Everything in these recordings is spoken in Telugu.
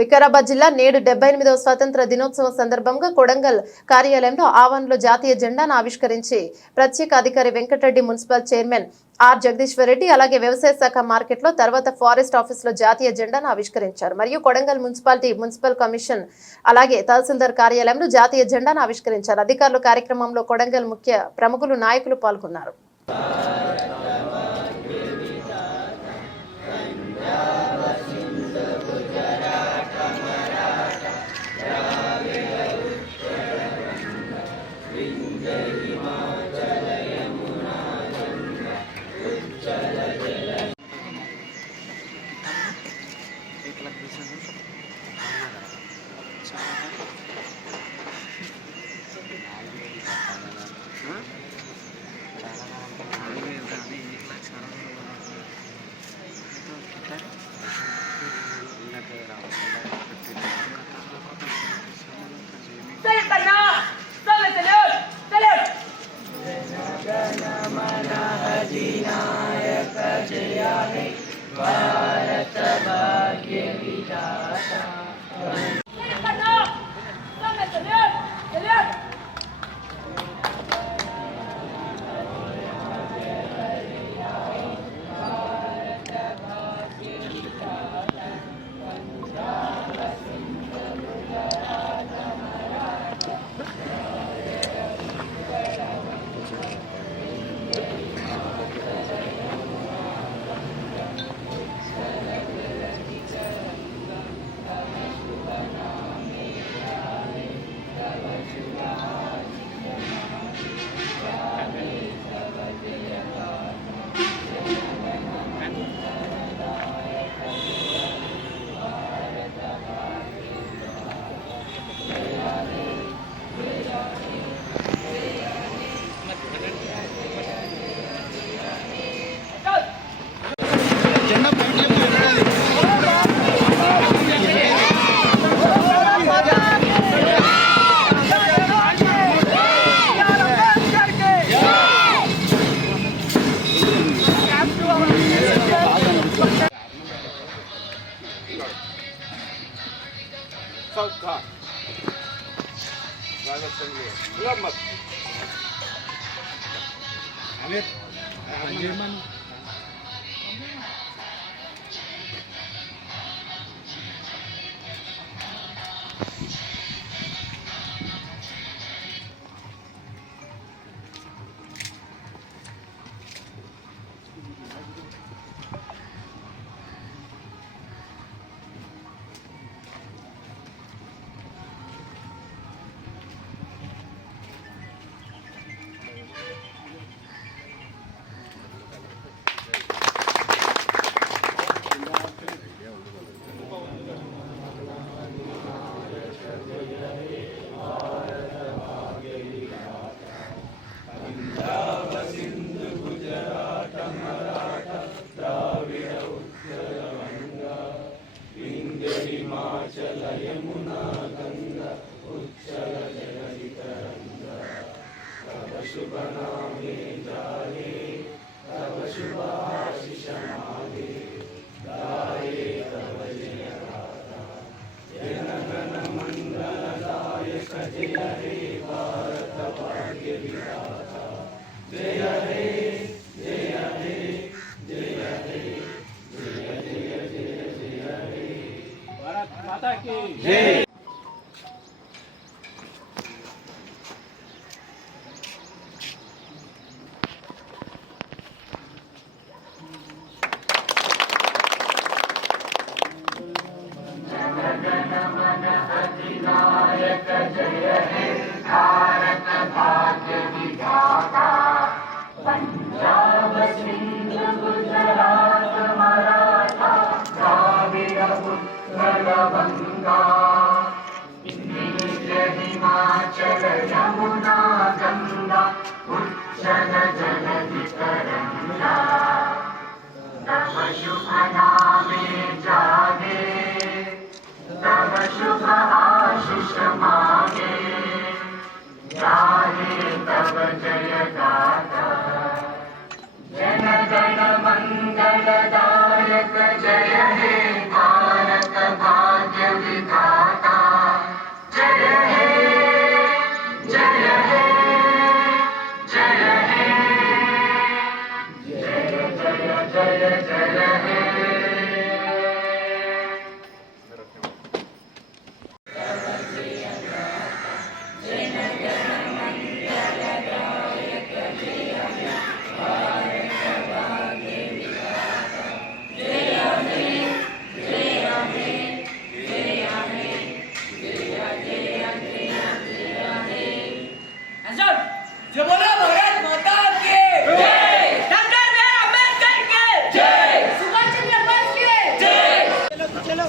వికారాబాద్ జిల్లా నేడు 78వ స్వాతంత్ర దినోత్సవం సందర్భంగా కొడంగల్ కార్యాలయంలో ఆవరణలో జాతీయ జెండాను ఆవిష్కరించి ప్రత్యేక అధికారి Venkata Reddy, municipal chairman R Jagadishwar Reddy, అలాగే వ్యవసాయ శాఖ మార్కెట్లో తర్వాత ఫారెస్ట్ ఆఫీసులో జాతీయ జెండాను ఆవిష్కరించారు. మరియు కొడంగల్ మున్సిపాలిటీ మున్సిపల్ కమిషన్ అలాగే తహసీల్దార్ కార్యాలయంలో జాతీయ జెండాను ఆవిష్కరించారు. అధికారులు కార్యక్రమంలో కొడంగల్ ముఖ్య ప్రముఖులు, నాయకులు పాల్గొన్నారు. भारत भाग्य विधाता माता की जय। हिमाचल यमुना गंगा उच्चल जलधि तरंगा तव शुभ नामे जागे तव शुभ आशीष मांगे गाहे तव जय गाथा जन गण मंगलदायक जय हे भारत भाग्य विधाता जय हे जय हे जय हे जय जय जय जय हे जो बोलो भारत माता की जय, डॉक्टर बी आर अम्बेडकर की जय, सुभाष चंद्र बोस की जय। चलो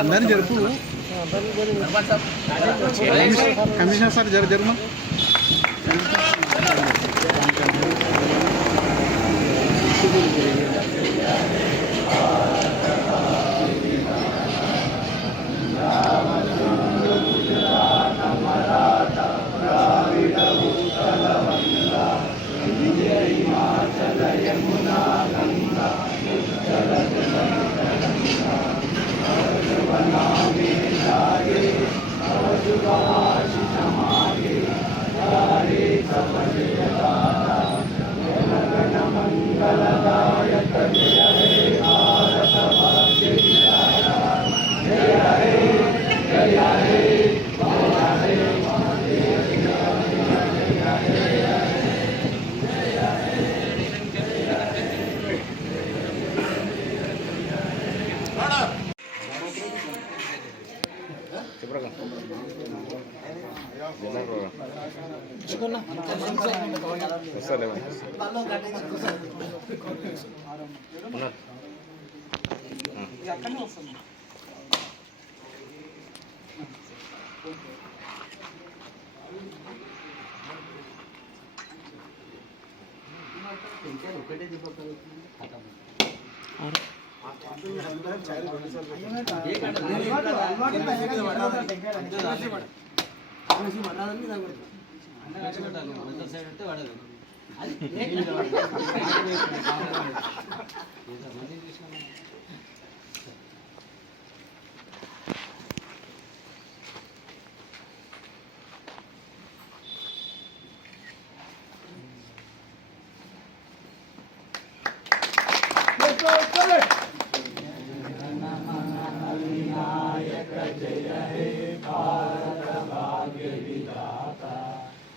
అందరినీ జరుపు కమిషనర్ సార్ జరుపు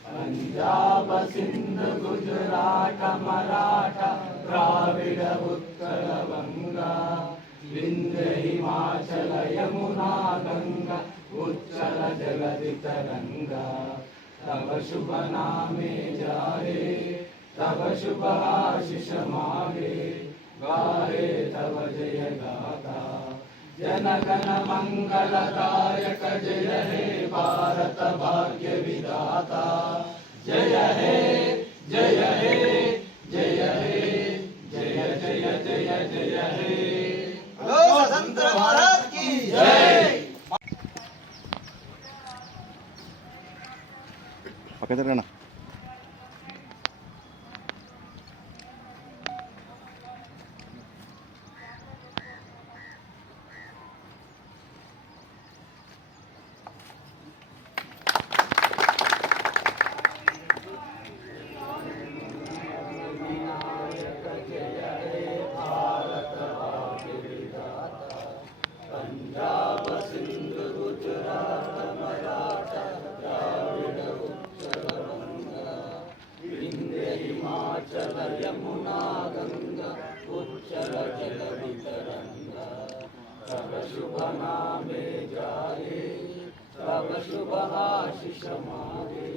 पंजाब सिंध गुजरात मराठा द्राविड उत्कल बंगा विंध्य हिमाचल यमुना गंगा उच्चल जगति तरंगा तब शुभ नामे जाहे तब शुभ आशीष मागे गाहे तब जय गाथा जन गण मंगलदायक जय हे भारत भाग्य विधाता जय हे जय हे जय हे जय जय जय जय हे स्वतंत्र भारत की जय పక్క జరగనా हिमाचल यमुना गंगा उच्चल जगति तरंगा तब शुभ नामे जाए तब शुभ आशीष मागे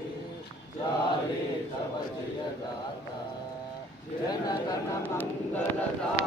जाए तब जय गाथा जन गण मंगलदायक